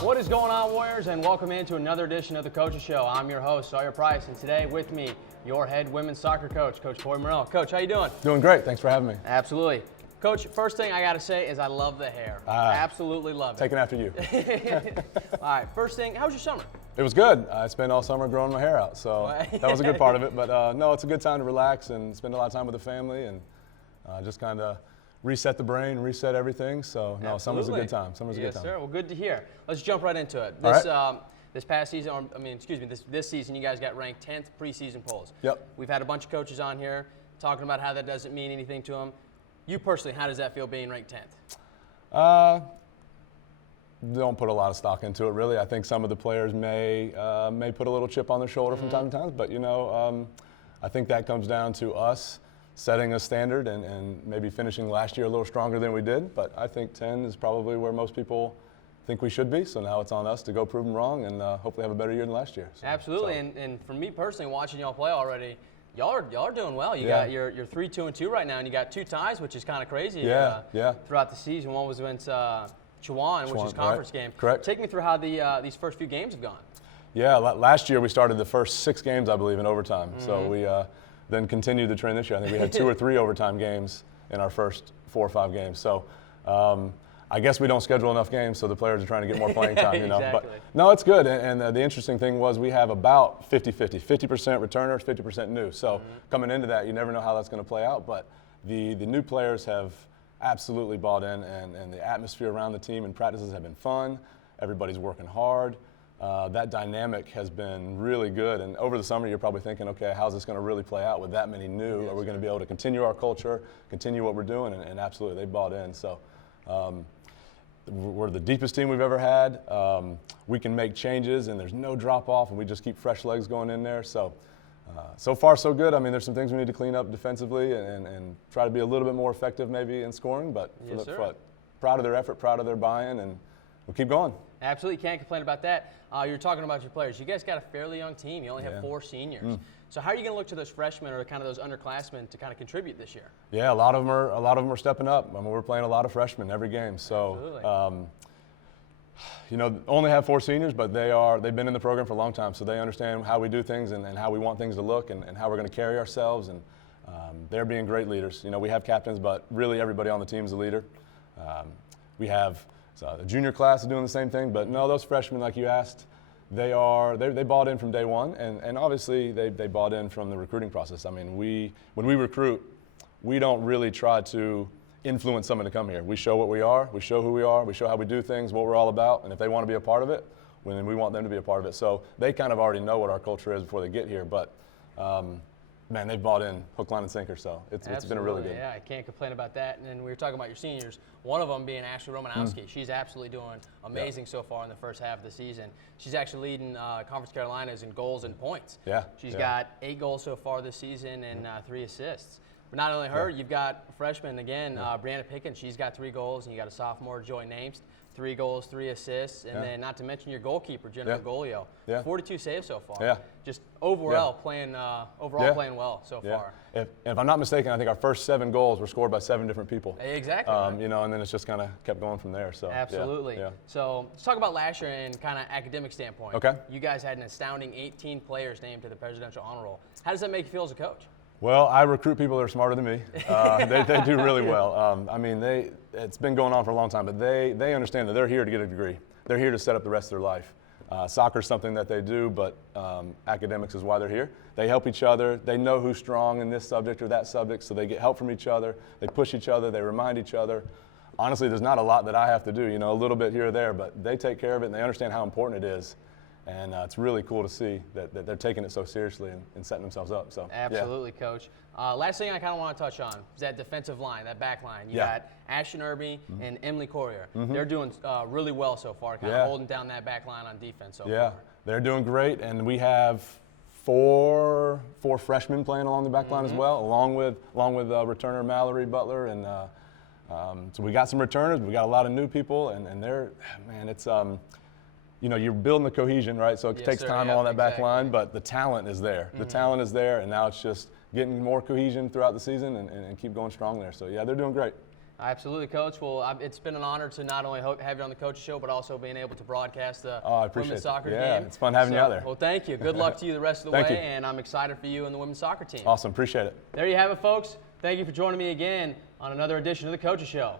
What is going on, Warriors, and welcome into another edition of the Coaches Show. I'm your host, Sawyer Price, and today with me, your head women's soccer coach, Coach Corey Morrell. Coach, how you doing? Doing great. Thanks for having me. Absolutely. Coach, first thing I got to say is I love the hair. Absolutely love it. Taking after you. All right, first thing, how was your summer? It was good. I spent all summer growing my hair out, so that was a good part of it. But no, it's a good time to relax and spend a lot of time with the family and just kind of reset the brain, reset everything. So no, summer's a good time. Summer's a good time. Yes, sir. Well, good to hear. Let's jump right into it. This past season, this season, you guys got ranked 10th preseason polls. Yep. We've had a bunch of coaches on here talking about how that doesn't mean anything to them. You personally, how does that feel being ranked 10th? Don't put a lot of stock into it, really. I think some of the players may put a little chip on their shoulder from time to time, but I think that comes down to us setting a standard and maybe finishing last year a little stronger than we did. But I think 10 is probably where most people think we should be. So now it's on us to go prove them wrong and hopefully have a better year than last year. Absolutely, and for me personally, watching y'all play already, y'all are doing well. You got you're 3-2-2 right now, and you got 2 ties, which is kind of crazy. Throughout the season, one was against Chihuahua, which is conference game. Correct. Take me through how these first few games have gone. Yeah, last year we started the first 6 games, I believe, in overtime. So we then continued the trend this year. I think we had 2 or 3 overtime games in our first 4 or 5 games. So I guess we don't schedule enough games, so the players are trying to get more playing time. Exactly. But no, it's good. And the interesting thing was we have about 50-50, 50% returners, 50% new. So coming into that, you never know how that's going to play out. But the new players have absolutely bought in, and the atmosphere around the team and practices have been fun. Everybody's working hard. That dynamic has been really good. And over the summer, you're probably thinking, okay, how's this going to really play out with that many new? Are we going to be able to continue our culture, continue what we're doing? And absolutely, they bought in. So we're the deepest team we've ever had. We can make changes, and there's no drop off, and we just keep fresh legs going in there. So far, so good. I mean, there's some things we need to clean up defensively and try to be a little bit more effective maybe in scoring. But proud of their effort, proud of their buy-in, and we'll keep going. Absolutely, can't complain about that. You're talking about your players. You guys got a fairly young team. You only have 4 seniors. So how are you going to look to those freshmen or kind of those underclassmen to kind of contribute this year? Yeah, a lot of them are stepping up. I mean, we're playing a lot of freshmen every game. So, only have 4 seniors, but they've been in the program for a long time, so they understand how we do things and how we want things to look and how we're going to carry ourselves. And they're being great leaders. We have captains, but really everybody on the team is a leader. We have the junior class is doing the same thing, but no, those freshmen, like you asked, they bought in from day one, and obviously they bought in from the recruiting process. I mean, when we recruit, we don't really try to influence someone to come here. We show what we are, we show who we are, we show how we do things, what we're all about, and if they want to be a part of it, then we want them to be a part of it. So they kind of already know what our culture is before they get here, but man, they've bought in hook, line, and sinker, so it's been a really good. Yeah, I can't complain about that. And then we were talking about your seniors, one of them being Ashley Romanowski. She's absolutely doing amazing so far in the first half of the season. She's actually leading Conference Carolinas in goals and points. She's got 8 goals so far this season and 3 assists. But not only her, you've got freshman again, Brianna Pickens. She's got 3 goals, and you got a sophomore, Joy Namest, 3 goals, 3 assists, and then not to mention your goalkeeper, Jennifer Golio, 42 saves so far. Just overall playing well so far. If I'm not mistaken, I think our first 7 goals were scored by 7 different people. Exactly. And then it's just kind of kept going from there. So absolutely. So let's talk about last year in kind of academic standpoint. Okay. You guys had an astounding 18 players named to the Presidential Honor Roll. How does that make you feel as a coach? Well, I recruit people that are smarter than me. They do really well. It's been going on for a long time, but they understand that they're here to get a degree. They're here to set up the rest of their life. Soccer is something that they do, but academics is why they're here. They help each other. They know who's strong in this subject or that subject, so they get help from each other. They push each other. They remind each other. Honestly, there's not a lot that I have to do, a little bit here or there, but they take care of it, and they understand how important it is. And it's really cool to see that they're taking it so seriously and setting themselves up. So absolutely, Coach. Last thing I kind of want to touch on is that defensive line, that back line. You got Ashton Irby and Emily Courier. They're doing really well so far, kind of holding down that back line on defense so far. They're doing great, and we have four freshmen playing along the back line as well, along with returner Mallory Butler, and so we got some returners. We got a lot of new people, and they're it's you're building the cohesion, right? So it takes time on that back line, but the talent is there. The talent is there, and now it's just getting more cohesion throughout the season and keep going strong there. So, they're doing great. Absolutely, Coach. Well, it's been an honor to not only have you on the Coaches Show, but also being able to broadcast the women's soccer game. Yeah, it's fun having you out there. Well, thank you. Good luck to you the rest of the Thank way, you. and I'm excited for you and the women's soccer team. Awesome. Appreciate it. There you have it, folks. Thank you for joining me again on another edition of the Coaches Show.